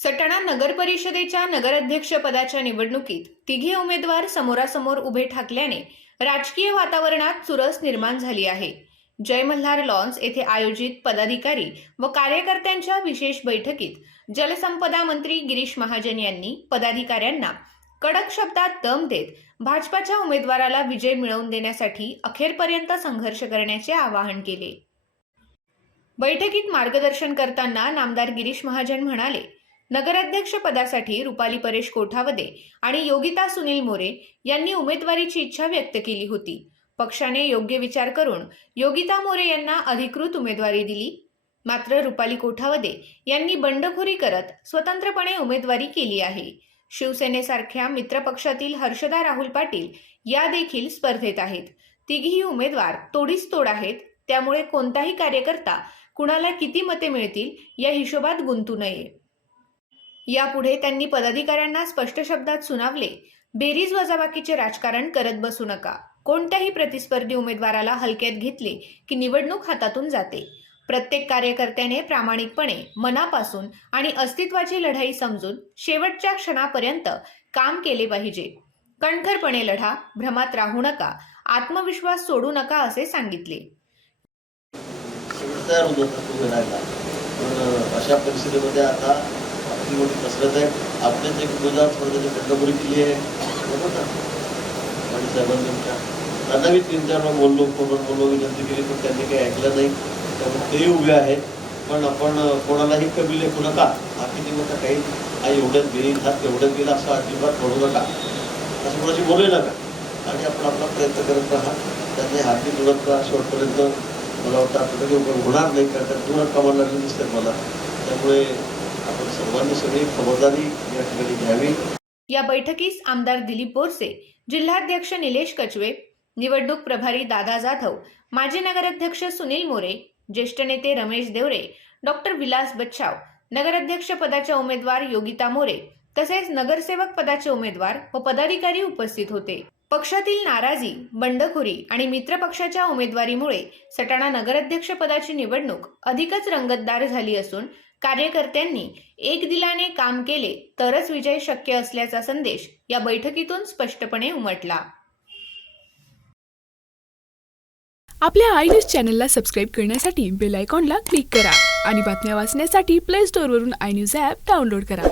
सटाणा नगर परिषदेच्या नगराध्यक्षपदाच्या निवडणुकीत तिघे उमेदवार समोरासमोर उभे ठाकल्याने राजकीय वातावरणात चुरस निर्माण झाली आहे. जय मल्हार लॉन्स येथे आयोजित पदाधिकारी व कार्यकर्त्यांच्या विशेष बैठकीत जलसंपदा मंत्री गिरीश महाजन यांनी पदाधिकाऱ्यांना कडक शब्दात दम देत भाजपाच्या उमेदवाराला विजय मिळवून देण्यासाठी अखेरपर्यंत संघर्ष करण्याचे आवाहन केले. बैठकीत मार्गदर्शन करताना नामदार गिरीश महाजन म्हणाले, नगराध्यक्ष पदासाठी रुपाली परेश कोठावदे आणि योगिता सुनील मोरे यांनी उमेदवारीची इच्छा व्यक्त केली होती. पक्षाने योग्य विचार करून योगिता मोरे यांना अधिकृत उमेदवारी दिली. मात्र रुपाली कोठावदे यांनी बंडखोरी करत स्वतंत्रपणे उमेदवारी केली आहे. शिवसेनेसारख्या मित्रपक्षातील हर्षदा राहुल पाटील या देखील स्पर्धेत आहेत. तिघी उमेदवार तोडीस तोड आहेत. त्यामुळे कोणताही कार्यकर्ता कुणाला किती मते मिळतील या हिशोबात गुंतू नये. यापुढे त्यांनी पदाधिकाऱ्यांना स्पष्ट शब्दात सुनावले, बेरीज वजाबाकीचे राजकारण करत बसू नका. कोणत्याही प्रतिस्पर्धी उमेदवाराला हलक्यात घेतले की निवडणूक हातातून जाते. प्रत्येक कार्यकर्त्याने प्रामाणिकपणे मनापासून आणि अस्तित्वाची लढाई समजून शेवटच्या क्षणापर्यंत काम केले पाहिजे. कणखरपणे लढा, भ्रमात राहू नका, आत्मविश्वास सोडू नका असे सांगितले. अशा परिस्थितीमध्ये आता आपली मोठी कसरत आहे. आपल्याच एक उमेदवार स्पर्धेची बंडखोरी केली आहे, बरोबर ना? आणि साहेबांच्या त्यांना मी 3-4 बोललो, फोनवर बोललो, विनंती केली, पण त्यांनी काही ऐकलं नाही. त्यामुळे तेही उभे आहेत. पण आपण कोणालाही कमी लेखू नका. हा किती मोठा काही एवढ्यात गेली हा तेवढ्यात गेला असं अजिबात म्हणू नका, असं कोणाशी बोलू नका. आणि आपण आपला प्रयत्न करत राहा. त्यांनी हाती तुळत राहा शेवटपर्यंत. मला वाटतं आपल्याकडे होणार नाही, कारण दूरच कामाला लागले दिसतात मला. त्यामुळे आपण सर्वांनी सगळी खबरदारी या ठिकाणी घ्यावी. या बैठकीस आमदार दिलीप बोरसे, जिल्हाध्यक्ष निलेश कचवे, निवडणूक प्रभारी दादा जाधव, माजी नगराध्यक्ष सुनील मोरे, ज्येष्ठ नेते रमेश देवरे, डॉक्टर विलास बच्छाव, नगराध्यक्ष पदाच्या उमेदवार योगिता मोरे तसेच नगरसेवक पदाचे उमेदवार व पदाधिकारी उपस्थित होते. पक्षातील नाराजी, बंडखोरी आणि मित्रपक्षाच्या उमेदवारीमुळे सटाणा नगराध्यक्ष पदाची निवडणूक अधिकच रंगतदार झाली असून कार्यकर्त्यांनी एकदिलाने काम केले तरच विजय शक्य असल्याचा संदेश या बैठकीतून स्पष्टपणे उमटला. आपल्या आय न्यूज चॅनलला सबस्क्राईब करण्यासाठी बेल आयकॉनला क्लिक करा आणि बातम्या वाचण्यासाठी प्ले स्टोअरवरून आय न्यूज ॲप डाउनलोड करा.